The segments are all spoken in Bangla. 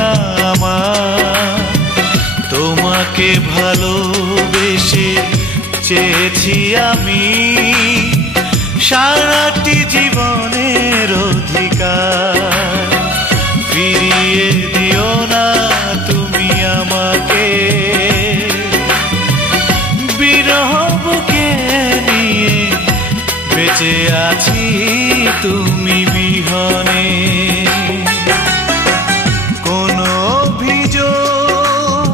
না আমার, তোমাকে ভালোবেসে চেয়েছি আমি সারাটি জীবনের অধিকার। ফিরিয়ে দিও না তুমি আমাকে, বিরহ বুকে নিয়ে বেঁচে আছি তুমি বিহনে। কোনো অভিযোগ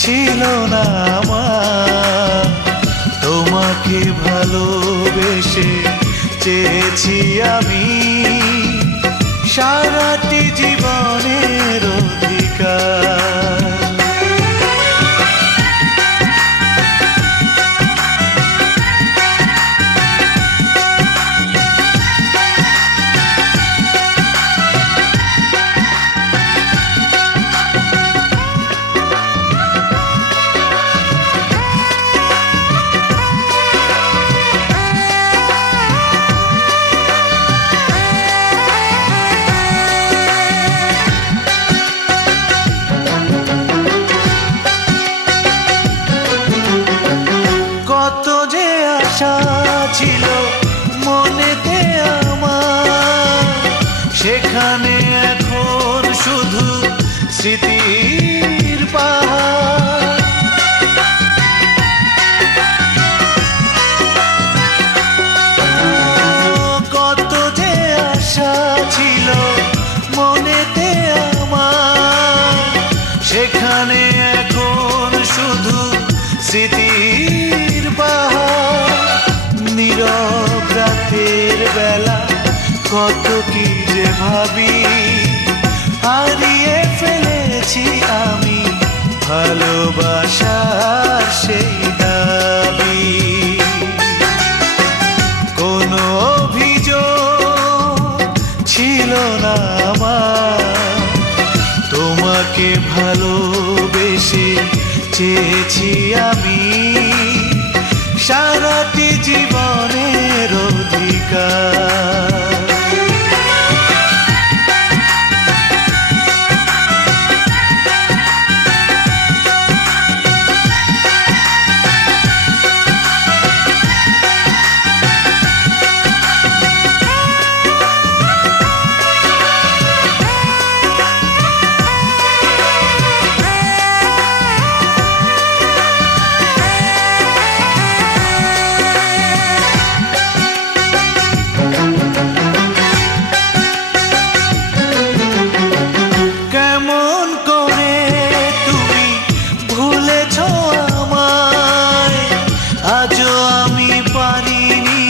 ছিল না আমার, তোমাকে ভালোবেসে চেয়েছি আমি সারাটি জীবনের অধিকার। ছিল মনেতে আমার, সেখানে এখন শুধু স্মৃতির পাহাড়। কত যে আশা ছিল মনেতে আমার, সেখানে এখন শুধু স্মৃতির পাহাড়। নীরব রাতের বেলা কত কি যে ভাবি, হারিয়ে ফেলেছি আমি ভালোবাসার সেই দাবি। কোনো অভিযোগ ছিল না আমার, তোমাকে ভালোবেসে চেয়েছি আমি সারাটি জীবনের অধিকার। আজও আমি পারিনি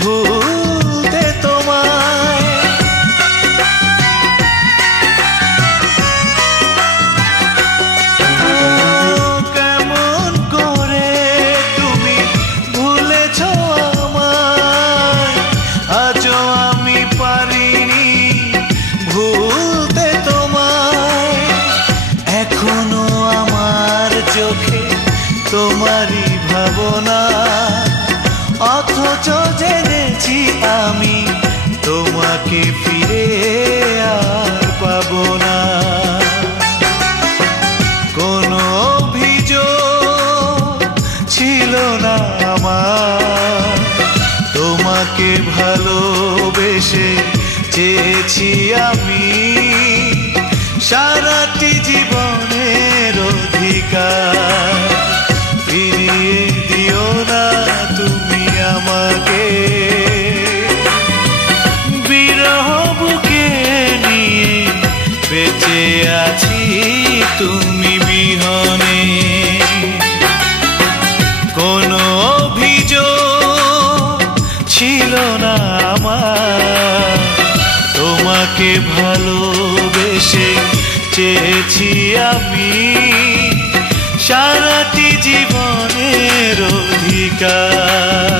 ভুলতে তোমায়, কেমন করে তুমি ভুলেছ আমায়। আজও আমি পারিনি ভুলতে তোমায়, এখনো আমার চোখে তোমারই ভাবনা। অথচ জেনেছি আমি তোমাকে ফিরে আর পাবো না। কোনো অভিযোগ ছিল না আমার, তোমাকে ভালোবেসে চেয়েছি আমি সারাটি জীবনের অধিকার। ফিরিয়ে দিও না তুমি আমাকে, বিরহ বুকে নিয়ে বেঁচে আছি তুমি বিহনে। কোনো অভিযোগ ছিল না আমার, তোমাকে ভালোবেসে চেয়েছি আমি সারাটি জীবনের অধিকার।